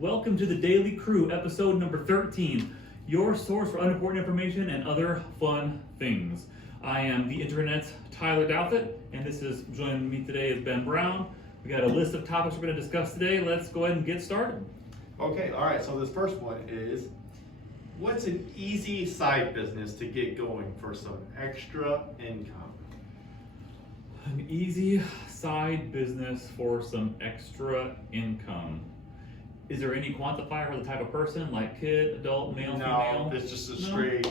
Welcome to the Daily Crew, episode number 13, your source for unimportant information and other fun things. I am the internet's Tyler Douthit, and joining me today is Ben Brown. We got a list of topics we're going to discuss today. Let's go ahead and get started. Okay, all right, so this first one is, what's an easy side business to get going for some extra income? An easy side business for some extra income. Is there any quantifier for the type of person, like kid, adult, male, female? No, it's just a straight.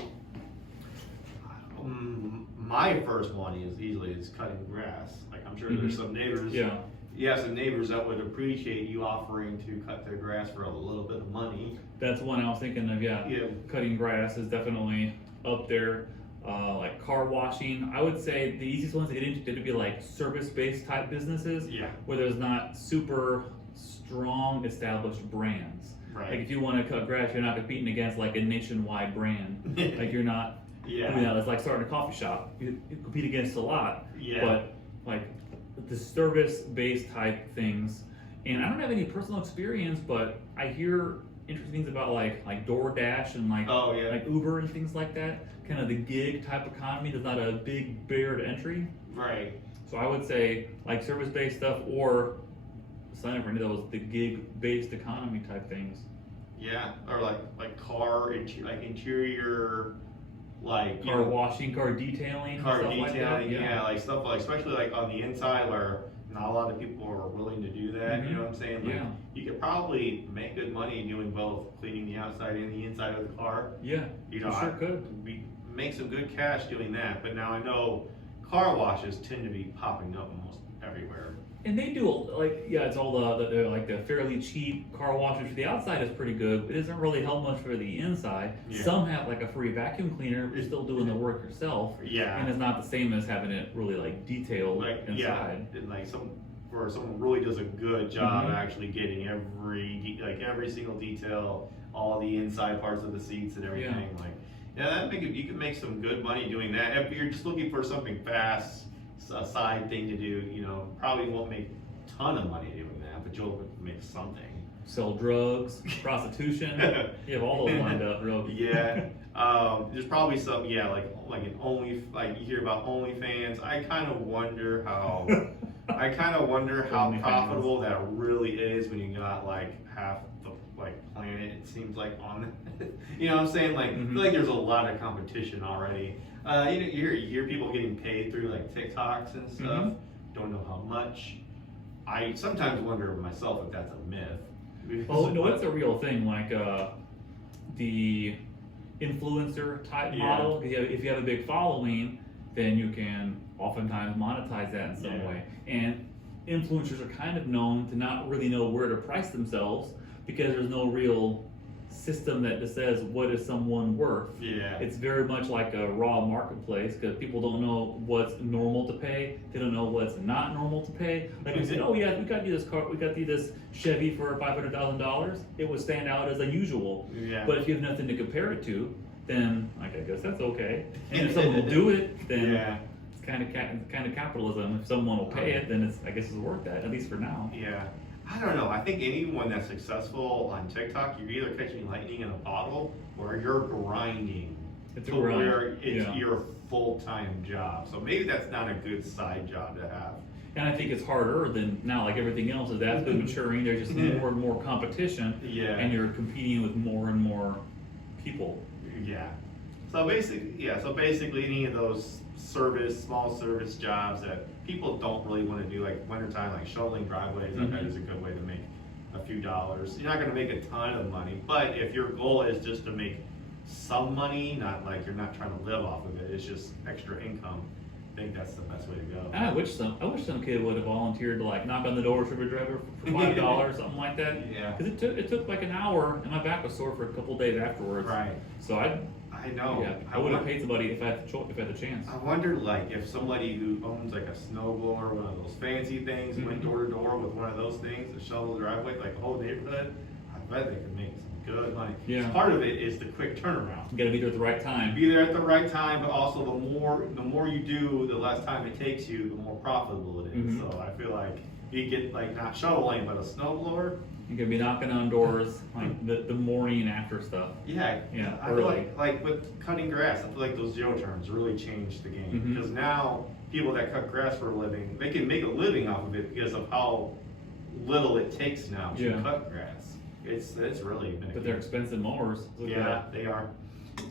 My first one is cutting grass. Like, I'm sure there's some neighbors. Some neighbors that would appreciate you offering to cut their grass for a little bit of money. That's one I was thinking of. Yeah. Cutting grass is definitely up there. Like car washing, I would say the easiest ones to get into would be like service-based type businesses. Yeah. Where there's not super strong established brands. Right. Like if you want to cut grass, you're not competing against like a nationwide brand. Like you're not. Yeah. I mean, it's like starting a coffee shop. You compete against a lot. Yeah. But like the service-based type things, and I don't have any personal experience, but I hear interesting things about like DoorDash and like Uber and things like that. Kind of the gig type economy. There's not a big barrier to entry. Right. So I would say like service-based stuff or sign up for any of those, the gig-based economy type things. Yeah, or like car interior, like car washing, car detailing, car stuff detailing. Like that. Yeah, like stuff like especially like on the inside where not a lot of people are willing to do that. Mm-hmm. You know what I'm saying? Like, you could probably make good money doing both cleaning the outside and the inside of the car. Yeah, you know, sure could. We make some good cash doing that. But now I know car washes tend to be popping up almost everywhere. And they do it's all the fairly cheap car washers. The outside is pretty good, but it doesn't really help much for the inside. Yeah. Some have like a free vacuum cleaner, but you're still doing the work yourself. Yeah. And it's not the same as having it really like detailed inside. Yeah, and like where someone really does a good job actually getting every single detail, all the inside parts of the seats and everything. You can make some good money doing that. If you're just looking for something fast, a side thing to do, probably won't make a ton of money doing that, but you'll make something. Sell drugs, prostitution. You have all those lined up, real. Yeah. There's probably some, like you hear about OnlyFans. I kind of wonder how profitable that really is when you got like half the planet, it seems like, on you know what I'm saying? Like, I feel like there's a lot of competition already. You hear people getting paid through like TikToks and stuff. Don't know how much. I sometimes wonder myself if that's a myth. Oh no, it's a real thing. Like the influencer type model. If you have a big following, then you can oftentimes monetize that in some way. And influencers are kind of known to not really know where to price themselves because there's no real system that just says what is someone worth. Yeah. It's very much like a raw marketplace because people don't know what's normal to pay. They don't know what's not normal to pay. Like we said, oh yeah, we got you this car, we got you this Chevy for $500,000. It would stand out as unusual. Yeah. But if you have nothing to compare it to, then I guess that's okay. And if someone will do it, then it's kind of capitalism. If someone will pay it, then I guess it's worth that, at least for now. Yeah. I don't know. I think anyone that's successful on TikTok, you're either catching lightning in a bottle or you're grinding where it's your full-time job. So maybe that's not a good side job to have. And I think it's harder than now, like everything else is that's been maturing. There's just more and more competition, and you're competing with more and more people. Yeah. So basically, any of those small service jobs that people don't really want to do, like wintertime, like shoveling driveways, I bet is a good way to make a few dollars. You're not going to make a ton of money, but if your goal is just to make some money, not like you're not trying to live off of it, it's just extra income, I think that's the best way to go. I wish some kid would have volunteered to like knock on the door for a driver for $5, something like that. Yeah. Because it took like an hour, and my back was sore for a couple days afterwards. Right. So I know. Yeah, I would have paid somebody if I had the chance. I wonder, like, if somebody who owns like a snowblower, one of those fancy things, went door to door with one of those things to shovel the driveway, like the whole neighborhood, I bet they could make some good money. Yeah. Part of it is the quick turnaround. You got to be there at the right time. Be there at the right time, but also the more you do, the less time it takes you, the more profitable it is. So I feel like you get like not shoveling, but a snowblower, You could be knocking on doors like the morning after stuff. Yeah, Yeah, I feel early. like with cutting grass, I feel like those zero turns really changed the game Mhm. because now people that cut grass for a living, they can make a living off of it because of how little it takes now to Yeah. cut grass. It's really been. But they're expensive mowers. Look at Yeah, that. they are.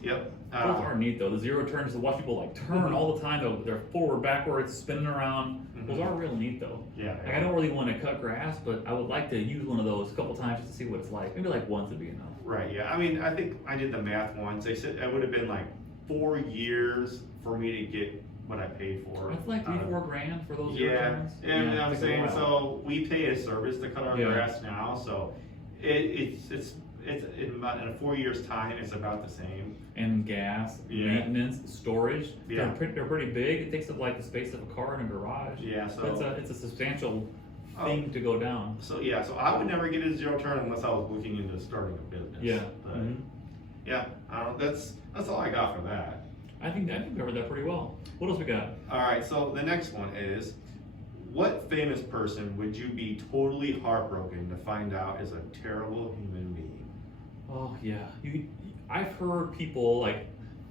Yep. Those are neat though. The zero turns to watch people like turn all the time. They're forward, backwards, spinning around. Those Mhm. are real neat though. Yeah. Like I don't really want to cut grass, but I would like to use one of those a couple times just to see what it's like. Maybe like once would be enough. Right. Yeah. I mean, I think I did the math once. They said it would have been like 4 years for me to get what I paid for. That's like out of- $3-4 grand for those zero Yeah, turns. and I'm takes a saying, while. so we pay a service to cut our Yeah. grass now, so it's in a 4 years time, it's about the same. And gas, Yeah. maintenance, storage. Yeah. They're pretty big. It takes up like the space of a car in a garage. Yeah, So so, it's a substantial Oh. thing to go down. so yeah, so I would never get a zero turn unless I was looking into starting a business. Yeah. But, Mhm. yeah, I don't, that's all I got for that. I think we covered that pretty well. What else we got? All right, so the next one is, what famous person would you be totally heartbroken to find out is a terrible human being? Oh yeah, I've heard people like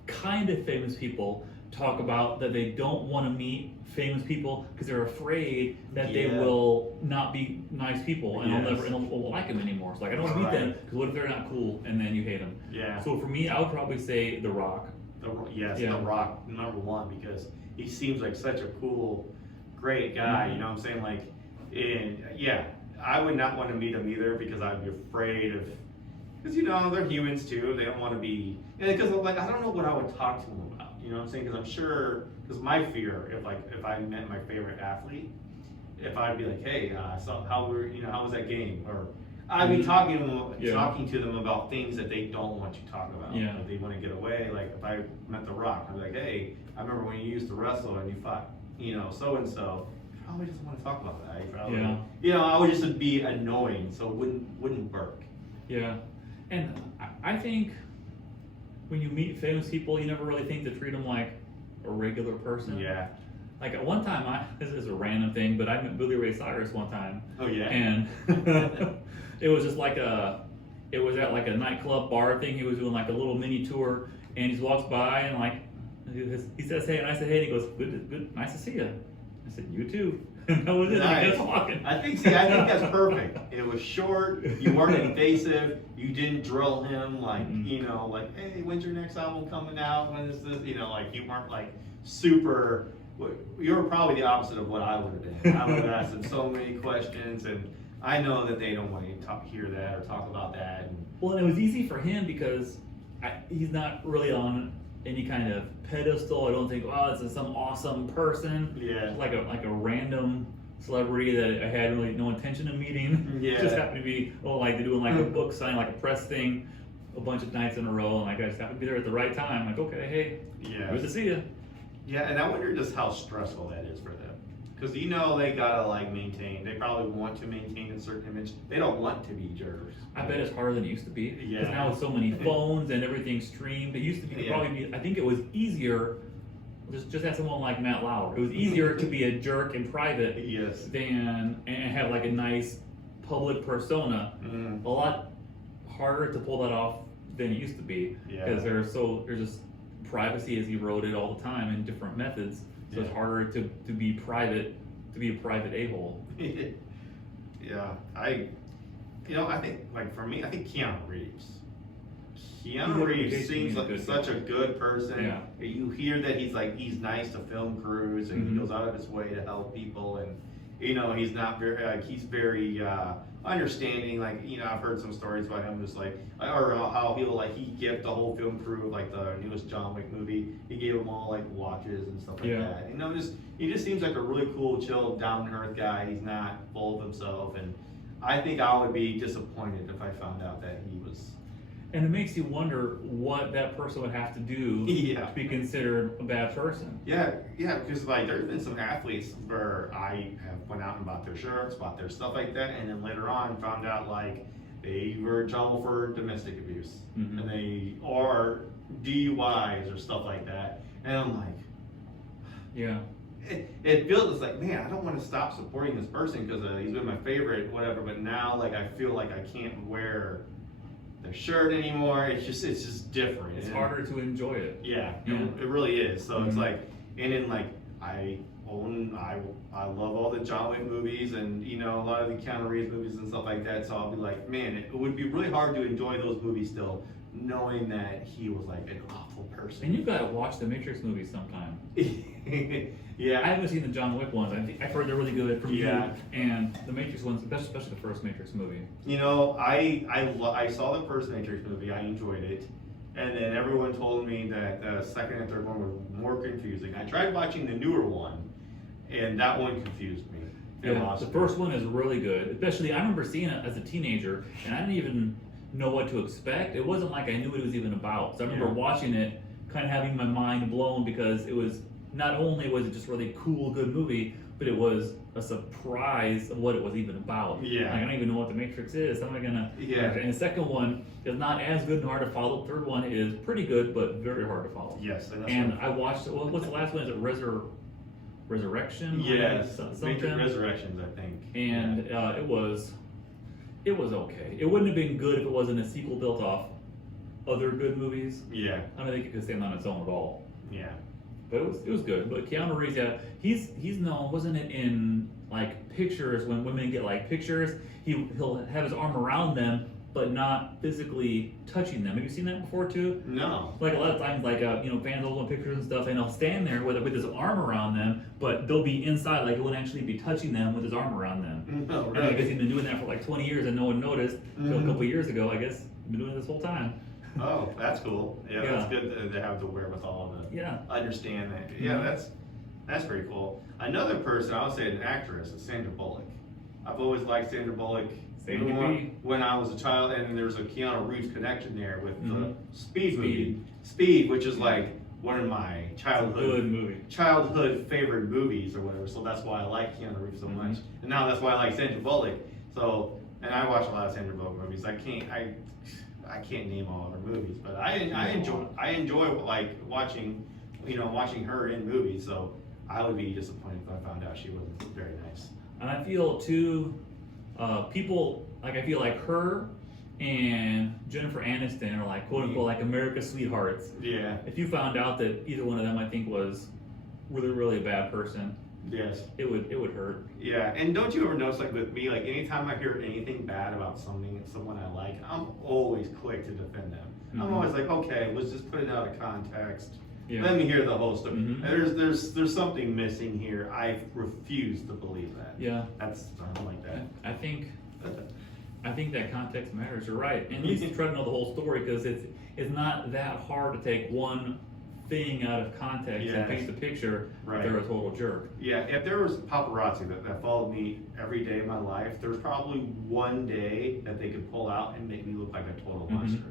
kind of famous people talk about that they don't want to meet famous people because they're afraid that they Yeah. will not be nice people and Yes. they'll never like them anymore. So like I don't want to meet them Right. because what if they're not cool and then you hate them? Yeah. So for me, I would probably say The Rock. Yes, Yeah. The Rock, number one, because he seems like such a cool, great guy, Mhm. you know what I'm saying? Like, and yeah, I would not want to meet him either because I'd be afraid of, because you know, they're humans too, they don't want to be, because like, I don't know what I would talk to him about, you know what I'm saying? Because I'm sure, because my fear, if I met my favorite athlete, if I'd be like, hey, so how was that game? Or I'd be Mhm. Yeah. talking to them about things that they don't want you to talk about. Yeah. Like they want to get away. Like if I met The Rock, I'd be like, hey, I remember when you used to wrestle and you fought, so and so. Probably doesn't want to talk about that. He probably, Yeah. I would just be annoying, so it wouldn't work. Yeah, and I think when you meet famous people, you never really think to treat them like a regular person. Yeah. Like at one time, this is a random thing, but I met Billy Ray Cyrus one time, Oh yeah. and it was just like it was at like a nightclub bar thing. He was doing like a little mini tour, and he just walks by and like he says hey, and I said hey, and he goes good, nice to see you. I said you too. And that was it. Like, Nice. just walking. I think that's perfect. It was short. You weren't invasive. You didn't drill him like Mhm. like hey, when's your next album coming out? When is this? Like you weren't like super. You were probably the opposite of what I would have been. I would have asked him so many questions, and I know that they don't want to hear that or talk about that. And, Well, and it was easy for him because he's not really on any kind of pedestal. I don't think, oh, this is some awesome person. yeah. Like a random celebrity that I had really no intention of meeting. Yeah. Just happened to be, like they're doing like a book sign, like a press thing, a bunch of nights in a row, and like I just happened to be there at the right time. Like, okay, hey, Yeah. good to see you. Yeah, and I wonder just how stressful that is for them. Because they gotta like maintain, they probably want to maintain a certain image. They don't want to be jerks. I bet it's harder than it used to be. Because Yeah. now with so many phones and everything streamed, it used to be Yeah. probably be, I think it was easier. Just have someone like Matt Lauer. It was easier to be a jerk in private Yes. than and have like a nice public persona. Mm, A lot harder to pull that off than it used to be Yeah. because there's just privacy is eroded all the time in different methods. So it's Yeah. harder to be private, to be a private a-hole. yeah, I think like for me, I think Keanu Reeves. He's Keanu a Reeves good- seems he's a like good such guy. a good person. Yeah. You hear that he's nice to film crews and he Mhm. goes out of his way to help people and he's not very he's very understanding. Like I've heard some stories about him just like or how he gift the whole film crew like the newest John Wick movie. He gave them all like watches and stuff like Yeah. that. He just seems like a really cool, chill, down to earth guy. He's not full of himself, and I think I would be disappointed if I found out that he was. And it makes you wonder what that person would have to do Yeah. to be considered a bad person. Yeah, because like there's been some athletes where I have went out and bought their shirts, bought their stuff like that, and then later on found out like they were in trouble for domestic abuse, Mhm. or DUIs or stuff like that, and I'm like, Yeah. it feels it's like, man, I don't want to stop supporting this person because he's been my favorite, whatever. But now, like, I feel like I can't wear their shirt anymore. It's just different. It's harder to enjoy it. Yeah, Yeah. it really is. So it's Mhm. like, and then like I love all the John Wick movies and a lot of the Keanu Reeves movies and stuff like that. So I'll be like, man, it would be really hard to enjoy those movies still, knowing that he was like an awful person. And you gotta watch the Matrix movies sometime. I Yeah. haven't seen the John Wick ones. I've heard they're really good from Yeah. you. And the Matrix ones, especially the first Matrix movie. I saw the first Matrix movie. I enjoyed it. And then everyone told me that the second and third one were more confusing. I tried watching the newer one, and that one confused me. It Yeah, lost the me. first one is really good. Especially, I remember seeing it as a teenager, and I didn't even know what to expect. It wasn't like I knew what it was even about. So I remember Yeah. watching it, kind of having my mind blown because it was not only was it just really cool, good movie, but it was a surprise of what it was even about. Yeah. Like, I don't even know what the Matrix is. How am I gonna? Yeah. And the second one is not as good and hard to follow. The third one is pretty good, but very hard to follow. Yes, and that's And what- I watched. What's the last one? Is it Resurrection? Yes, Something? Matrix Resurrections, I think. And it was okay. It wouldn't have been good if it wasn't a sequel built off other good movies. Yeah, I don't think it could stand on its own at all. yeah. But it was good. But Keanu Reeves, yeah, he's known, wasn't it, in like pictures when women get like pictures, he'll have his arm around them, but not physically touching them. Have you seen that before too? No. Like a lot of times, like fans will want pictures and stuff, and he'll stand there with his arm around them, but they'll be inside, like he wouldn't actually be touching them with his arm around them. No, And I guess really. he's been doing that for like 20 years and no one noticed. So a Mhm. couple of years ago, I guess, he's been doing it this whole time. Oh, that's cool. Yeah, Yeah. that's good to have the wherewithal to Yeah. understand that. Yeah, Mhm. that's pretty cool. Another person, I would say an actress, is Sandra Bullock. I've always liked Sandra Bullock. Same Even with me. when I was a child, and there was a Keanu Reeves connection there with the Mhm. Speed movie. Speed. Speed, which is like one of my It's a good movie. childhood favorite movies or whatever. So that's why I like Keanu Reeves so Mhm. much. And now that's why I like Sandra Bullock. So, and I watch a lot of Sandra Bullock movies. I can't name all of her movies, but I enjoy like watching her in movies. So I would be disappointed if I found out she wasn't very nice. And I feel too, people, like I feel like her and Jennifer Aniston are like quote unquote like America's sweethearts. Yeah. If you found out that either one of them I think was really, really a bad person, Yes. it would hurt. Yeah, and don't you ever notice, like with me, like anytime I hear anything bad about someone I like, I'm always quick to defend them. I'm Mhm. always like, okay, let's just put it out of context. Yeah. Let me hear the whole story. Mhm. There's something missing here. I refuse to believe that. Yeah. I don't like that. I think that context matters. You're right. And at least try to know the whole story because it's not that hard to take one thing out of context Yes. and paint the picture Right. that they're a total jerk. Yeah, if there was paparazzi that followed me every day of my life, there's probably one day that they could pull out and make me look like a total Mhm. monster.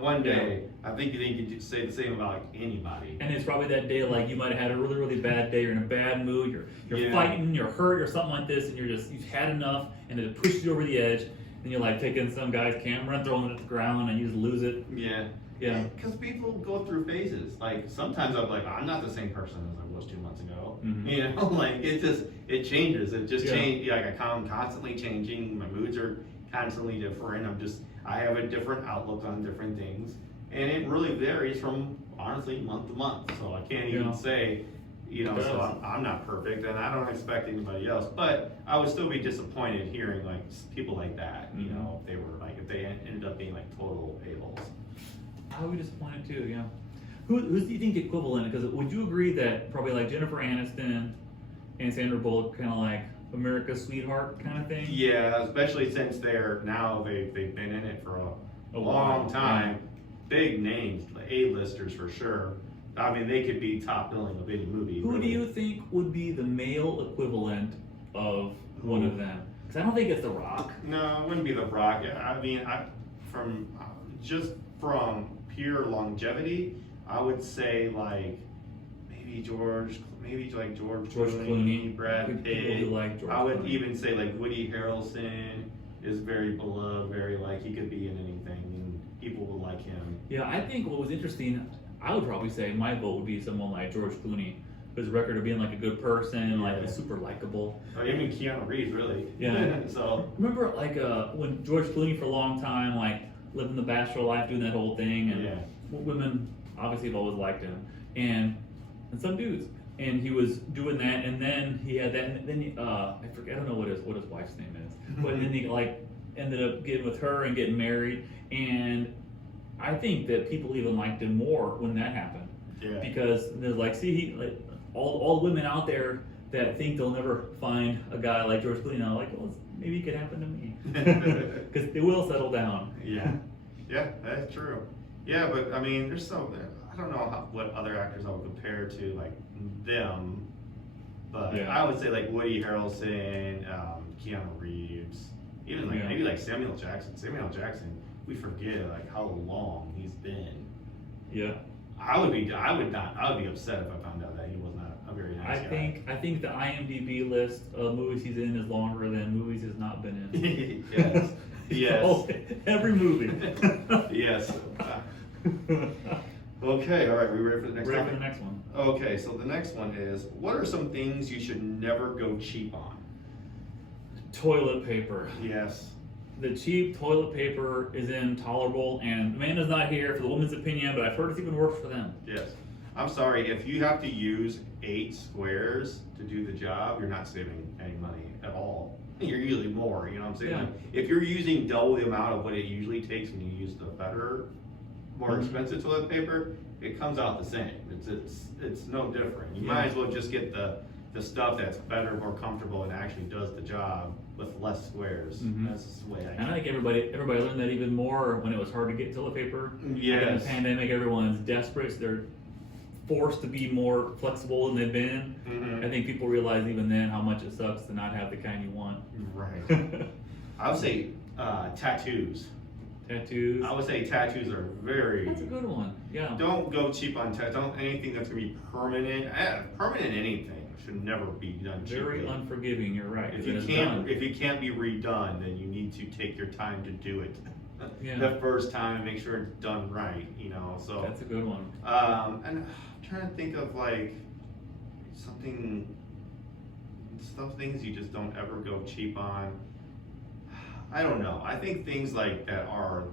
One day, I think you could say the same about like anybody. And it's probably that day like you might have had a really, really bad day, you're in a bad mood, you're Yeah. fighting, you're hurt or something like this, and you've had enough and it pushes you over the edge, and you're like taking some guy's camera and throwing it at the ground and you just lose it. Yeah. Yeah. Because people go through phases. Like sometimes I'm like, I'm not the same person as I was 2 months ago. Mhm. Like it changes. It just Yeah. changes. Like I'm constantly changing. My moods are constantly different. I have a different outlook on different things, and it really varies from honestly month to month. So I can't even Yeah. say, It so does. I'm not perfect, and I don't expect anybody else. But I would still be disappointed hearing like people like that. Mhm. If they ended up being like total a-holes. I would be disappointed too, yeah. Who do you think equivalent? Because would you agree that probably like Jennifer Aniston and Sandra Bullock kind of like America's sweetheart kind of thing? Yeah, especially since they've been in it for a A long while, time. Big names, A-listers for sure. I mean, they could be top billing of any movie. Who do really. you think would be the male equivalent of one of them? Because I don't think it's The Rock. No, it wouldn't be The Rock. I mean, from pure longevity, I would say like maybe George Clooney, Brad People Pitt. who like George I would Clooney. even say like Woody Harrelson is very beloved, very like he could be in anything, and people will like him. Yeah, I think what was interesting, I would probably say my vote would be someone like George Clooney. his record of being like a good person, like Yeah. was super likable. Or even Keanu Reeves, really. Yeah. So. Remember like when George Clooney for a long time like living the bachelor life, doing that whole thing, and Yeah. women obviously have always liked him, and some dudes, and he was doing that, and then he had that, and then I forget, I don't know what his wife's name is, but then he like ended up getting with her and getting married, and I think that people even liked him more when that happened. Yeah. Because they're like, see, like all the women out there that think they'll never find a guy like George Clooney, now like, well, maybe it could happen to me, because they will settle down. Yeah. Yeah, that's true. Yeah, but I mean, there's so, I don't know what other actors I would compare to like them, but Yeah. I would say like Woody Harrelson, Keanu Reeves, even like Yeah. maybe like Samuel Jackson. Samuel Jackson, we forget like how long he's been. Yeah. I would be upset if I found out that he was not a very nice guy. I think the IMDb list of movies he's in is longer than movies he's not been in. Yes. Yes. Oh, every movie. Yes. Okay, all right, we ready for the next Ready topic? for the next one. Okay, so the next one is, what are some things you should never go cheap on? Toilet paper. Yes. The cheap toilet paper is intolerable, and Amanda's not here for the woman's opinion, but I've heard it's even worse for them. Yes. I'm sorry, if you have to use 8 squares to do the job, you're not saving any money at all. You're usually more, you know what I'm saying? Yeah. Like, if you're using double the amount of what it usually takes when you use the better, more Mhm. expensive toilet paper, it comes out the same. It's no different. You might as well just get the stuff that's better, more comfortable, and actually does the job with less squares. Mhm. That's just the way And I think everybody learned that even more when it was hard to get toilet paper. Yes. Like in the pandemic, everyone's desperate, so they're forced to be more flexible than they've been. Mhm. I think people realize even then how much it sucks to not have the kind you want. Right. I would say tattoos. Tattoos. I would say tattoos are very. That's a good one. Yeah. Don't go cheap on tattoos. Don't anything that's gonna be permanent. Permanent anything should never be done cheaply. Very unforgiving. You're right. If It you is can't, done. if it can't be redone, then you need to take your time to do it. Yeah. The first time and make sure it's done right. You know. So. That's a good one. And I'm trying to think of like some things you just don't ever go cheap on. I don't know. I think things like that are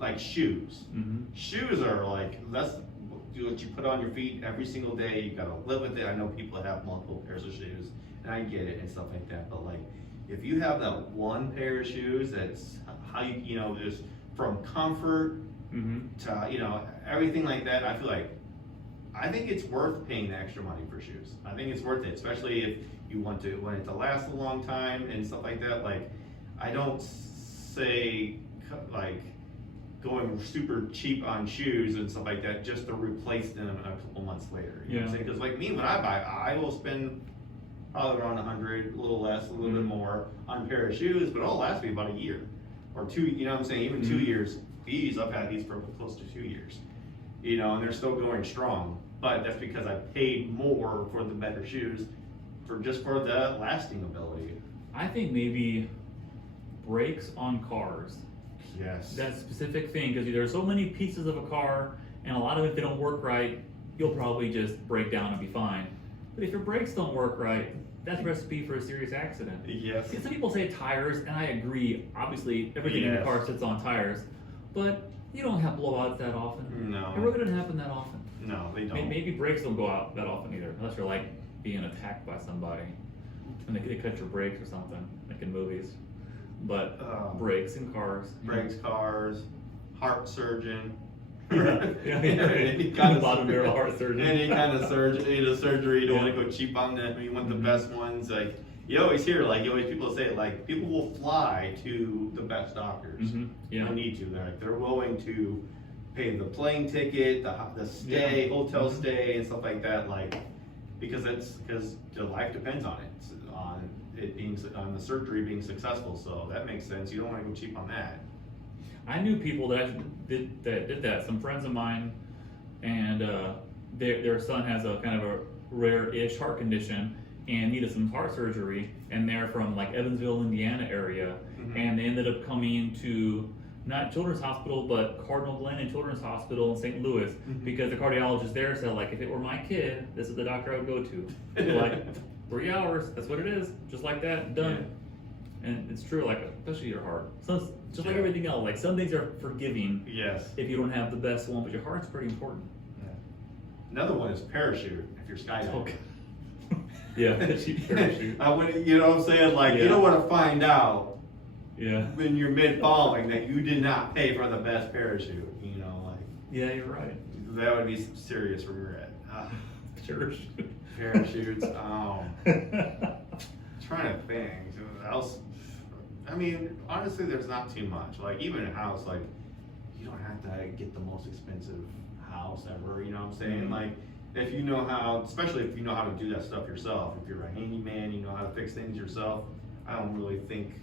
like shoes. Mm-hmm. Shoes are like, that's what you put on your feet every single day. You gotta live with it. I know people that have multiple pairs of shoes, and I get it and stuff like that. But like, if you have that one pair of shoes, that's how you know, just from comfort Mm-hmm. to everything like that. I think it's worth paying the extra money for shoes. I think it's worth it, especially if you want it to last a long time and stuff like that. Like, I don't say like going super cheap on shoes and stuff like that just to replace them a couple months later. You know what I'm saying? Because like me, when I buy, I will spend probably around 100, a little less, a little bit more on a pair of shoes, but it'll last me about a year or 2. You know what I'm saying? Even 2 years. I've had these for close to 2 years. And they're still going strong. But that's because I paid more for the better shoes for the lasting ability. I think maybe brakes on cars. Yes. That specific thing, because there are so many pieces of a car, and a lot of it, if they don't work right, you'll probably just break down and be fine. But if your brakes don't work right, that's a recipe for a serious accident. Yes. Some people say tires, and I agree. Obviously, everything in the Yes. car sits on tires, but you don't have blowouts that often. No. It really doesn't happen that often. No, they don't. Maybe brakes don't go out that often either, unless you're like being attacked by somebody and they cut your brakes or something, like in movies. But brakes in cars. Brakes, cars, heart surgeon. Yeah. Any kind of Bottom barrel heart surgeon. Any kind of surgery. You don't want to go cheap on them. You want the best ones. Like you always hear, people say, like people will fly to the best doctors. Mm-hmm. Yeah. They need to. They're willing to pay the plane ticket, the stay, hotel stay, and stuff like that. Like because their life depends on it, on the surgery being successful. So that makes sense. You don't want to go cheap on that. I knew people that did that. Some friends of mine, and their son has a kind of a rare-ish heart condition and needed some heart surgery, and they're from like Evansville, Indiana area, and they ended up coming to not Children's Hospital, but Cardinal Glennon Children's Hospital in St. Louis, because the cardiologist there said, like, if it were my kid, this is the doctor I would go to. Like, 3 hours, that's what it is, just like that, done. And it's true, like, especially your heart. So it's just like everything else, like, some things are forgiving. Yes. If you don't have the best one, but your heart's pretty important. Another one is parachute, if you're skydiving. Okay. Yeah, parachute. I would, you know what I'm saying? Like, you don't want to find out when you're mid-falling that you did not pay for the best parachute, you know, like. Yeah, you're right. That would be some serious regret. Parachute. Parachutes. Trying to think. Else, I mean, honestly, there's not too much. Like, even a house, like, you don't have to get the most expensive house ever, you know what I'm saying? Like, if you know how, especially if you know how to do that stuff yourself, if you're a handyman, you know how to fix things yourself, I don't really think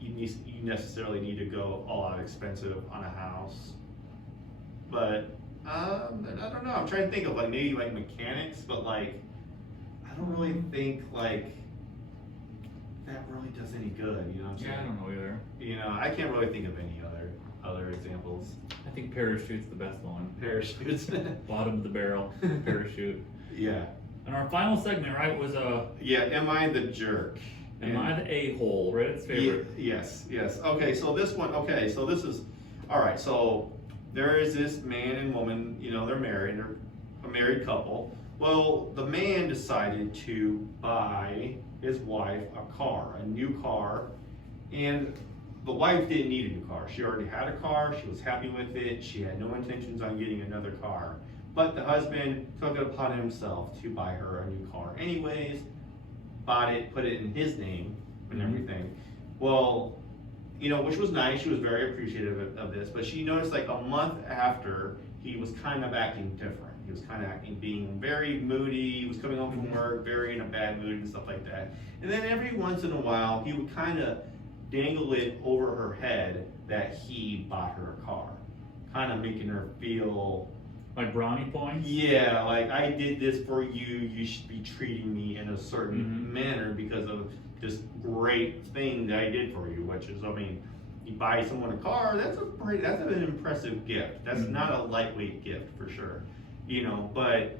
you necessarily need to go all out expensive on a house. But, I don't know, I'm trying to think of, like, maybe, like, mechanics, but, like, I don't really think, like, that really does any good, you know what I'm saying? Yeah, I don't know either. You know, I can't really think of any other examples. I think parachute's the best one. Parachutes. Bottom of the barrel, parachute. Yeah. And our final segment, right, was yeah, am I the jerk? Am I the a-hole, Reddit's favorite? Yes. Okay, so this one, this is, all right, so there is this man and woman, you know, they're a married couple. Well, the man decided to buy his wife a new car, and the wife didn't need a new car. She already had a car, she was happy with it, she had no intentions on getting another car. But the husband took it upon himself to buy her a new car anyways, bought it, put it in his name and everything. Well, you know, which was nice, she was very appreciative of this, but she noticed like a month after, he was kind of acting different. He was kind of being very moody, he was coming home from work, very in a bad mood and stuff like that. And then every once in a while, he would kind of dangle it over her head that he bought her a car. Kind of making her feel... Like brownie points? Yeah, like, I did this for you, you should be treating me in a certain manner because of this great thing that I did for you, which is, I mean, you buy someone a car, that's an impressive gift. That's not a lightweight gift for sure. You know, but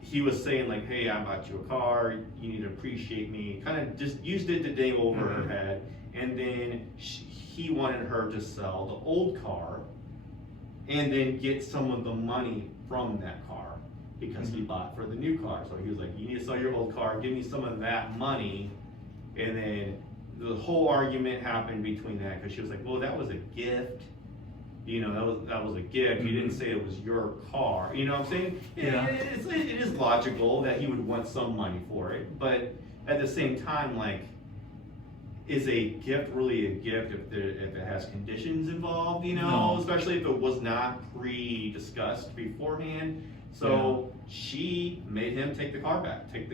he was saying like, hey, I bought you a car, you need to appreciate me, kind of just used it to dangle over her head, and then he wanted her to sell the old car and then get some of the money from that car because he bought for the new car. So he was like, you need to sell your old car, give me some of that money. And then the whole argument happened between that because she was like, well, that was a gift. You know, that was a gift. You didn't say it was your car. You know what I'm saying? Yeah. It is logical that he would want some money for it, but at the same time, like, is a gift really a gift if it has conditions involved? You know, especially if it was not pre-discussed beforehand. So she made him take the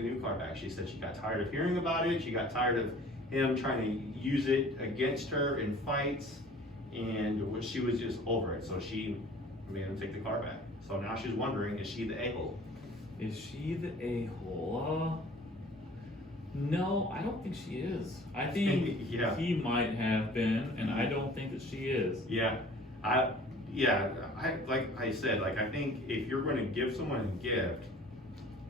new car back. She said she got tired of hearing about it. She got tired of him trying to use it against her in fights. And she was just over it, so she made him take the car back. So now she's wondering, is she the a-hole? Is she the a-hole? No, I don't think she is. I think he might have been, and I don't think that she is. Like I said, like, I think if you're going to give someone a gift,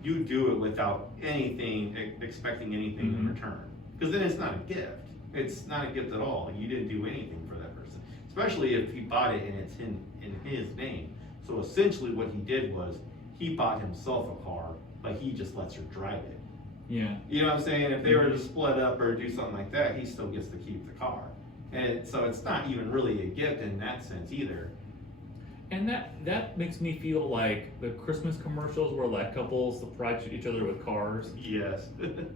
you do it without anything, expecting anything in return. Because then it's not a gift. It's not a gift at all. You didn't do anything for that person. Especially if he bought it and it's in his name. So essentially what he did was, he bought himself a car, but he just lets her drive it. Yeah. You know what I'm saying? If they were to split up or do something like that, he still gets to keep the car. And so it's not even really a gift in that sense either. And that makes me feel like the Christmas commercials where like couples surprise each other with cars. Yes.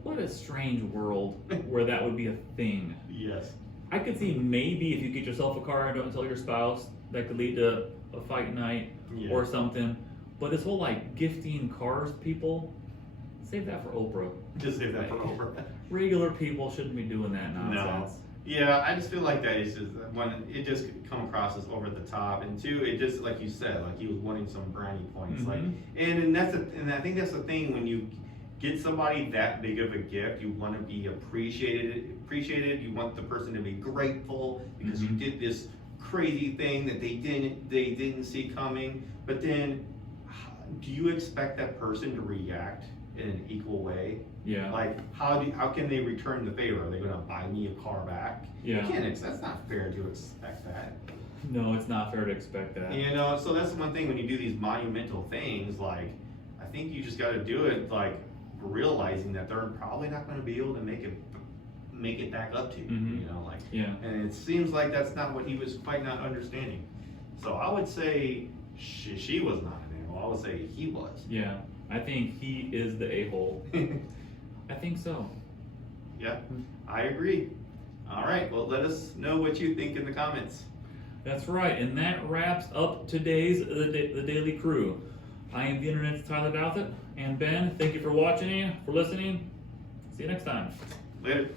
What a strange world where that would be a thing. Yes. I could see maybe if you get yourself a car and don't tell your spouse, that could lead to a fight night or something. But this whole like gifting cars people, save that for Oprah. Just save that for Oprah. Regular people shouldn't be doing that nonsense. No. Yeah, I just feel like that is just one. It just come across as over the top, and two, it just like you said, like he was wanting some brownie points, like, and I think that's the thing when you get somebody that big of a gift, you want to be appreciated. You want the person to be grateful because you did this crazy thing that they didn't see coming. But then, do you expect that person to react in an equal way? Yeah. Like, how can they return the favor? Are they gonna buy me a car back? Yeah. You can't, that's not fair to expect that. No, it's not fair to expect that. You know, so that's one thing when you do these monumental things, like, I think you just gotta do it, like, realizing that they're probably not gonna be able to make it back up to you, Mhm. you know, like, Yeah. and it seems like that's not what he was quite not understanding. So I would say she was not an a-hole, I would say he was. Yeah. I think he is the a-hole. I think so. Yeah, I agree. All right, well, let us know what you think in the comments. That's right, and that wraps up today's the Daily Crew. I am the Internet's Tyler Douthit, and Ben, thank you for watching, for listening. See you next time. Later.